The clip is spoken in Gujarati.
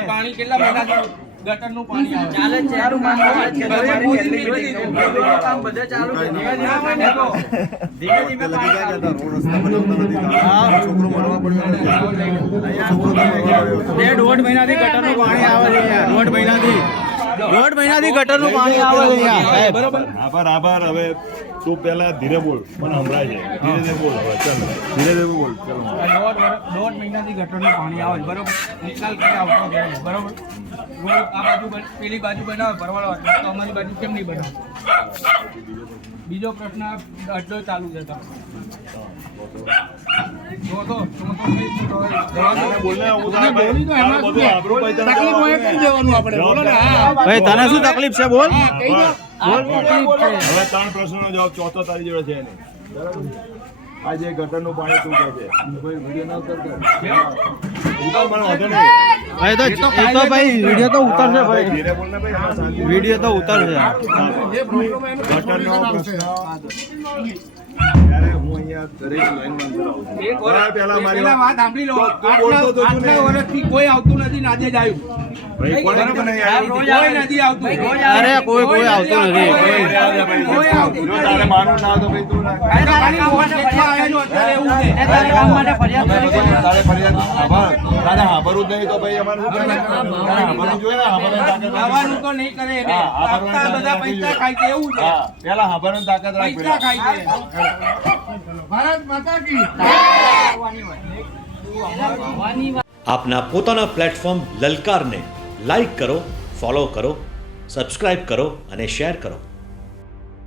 પાણી કેટલા મહિના ગટરનું પાણી ચાલે છે કામ બધે ચાલુ છે ધીમે ધીમે છોકરો મરવા પડ્યો 1.5 મહિનાથી ગટરનું પાણી આવે છે યાર 1.5 મહિનાથી ગટરનું પાણી આવે છે યાર બરોબર આભાર હવે તું પેલા ધીરે બોલ મને સંભળાય છે ધીરે બોલ હવે ચાલ ધીરે બોલ ચાલો 1.5 મહિનાથી ગટરનું પાણી આવે બરોબર નિકાલ કરી આવતો બરોબર રોડ આ બાજુ પેલી બાજુ બનાવે ભરવાડો તો અમારી બાજુ કેમ નહીં બનાવે બીજો પ્રશ્ન અડધો ચાલુ છે તને શું તકલીફ છે બોલ હવે 3 પ્રશ્નનો જવાબ ચોથો તારી જોડે છે નહીં બરાબર આ જે ગટરનું પાણી તું કહે છે વિડીયો ના ઉતરતો ઉતાર મને વાંધો નહીં તો ભાઈ વિડીયો તો ઉતરશે ભાઈ ધીરે બોલ ને ભાઈ શાંતિ વિડીયો તો ઉતરશે ગટરનો પ્રશ્ન ત્યારે હું અહીંયા દરેક લાઈનમાં અંદર આવું છું પહેલા મારી વાત સાંભળી લો તું બોલતો તો તું આટલા વર્ષથી કોઈ આવતું નથી આજે જ આવ્યું ભાઈ કોને નહીં આવ્યું કોઈ નથી આવતું અરે કોઈ આવતું નથી કોઈ આવતું જો તારે માનું ના તો ભાઈ તું તારે ફરિયાદ આભાર તારે હાંભળવું જ નહીં તો ભાઈ અમારે શું હાંભળવું જોઈએ ને આવવાનું તો નહીં કરે બધા પૈસા ખાય છે એવું છે પેલા હાંભળવાની તાકાત રાખ પૈસા ખાય છે ભારત માતા કી આપના પોતાના પ્લેટફોર્મ લલકારને લાઈક કરો, ફોલો કરો, સબસ્ક્રાઇબ કરો અને શેર કરો.